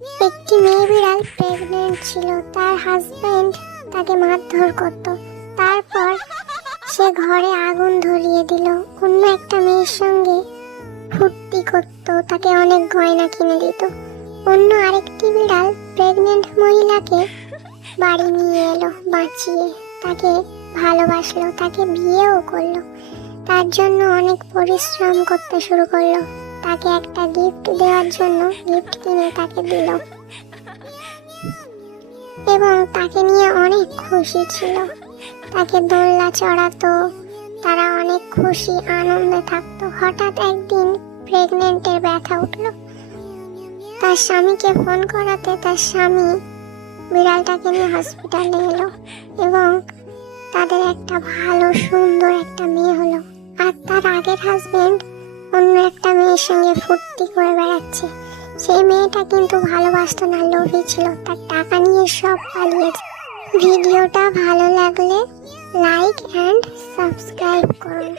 একটি মেয়ে বিড়াল প্রেগনেন্ট ছিল। তার হাজবেন্ড তাকে মারধর করত। তারপর সে ঘরে আগুন ধরিয়ে দিল। অন্য একটা মেয়ের সঙ্গে ফুর্তি করত, তাকে অনেক গয়না কিনে দিত। অন্য আরেকটি বিড়াল প্রেগনেন্ট মহিলাকে বাড়ি নিয়ে এলো বাঁচিয়ে, তাকে ভালোবাসলো, তাকে বিয়েও করলো। তার জন্য অনেক পরিশ্রম করতে শুরু করলো। তাকে একটা গিফট দেওয়ার জন্য গিফট কিনে তাকে দিল এবং তাকে নিয়ে অনেক খুশি ছিল। তাকে দোলনা চড়াতো, তারা অনেক খুশি আনন্দে থাকতো। হঠাৎ একদিন প্রেগনেন্টের ব্যথা উঠলো। তার স্বামীকে ফোন করাতে তার স্বামী বিড়ালটাকে নিয়ে হসপিটালে এলো এবং তাদের একটা ভালো সুন্দর একটা মেয়ে হলো। আর তার আগের হাজবেন্ড অন্য একটা মেয়ের সঙ্গে ফুর্তি করে বেড়াচ্ছে। সেই মেয়েটা কিন্তু ভালোবাসতো না, লোভী ছিল, তার টাকা নিয়ে সব পালিয়েছে। ভিডিওটা ভালো লাগলে লাইক অ্যান্ড সাবস্ক্রাইব করুন।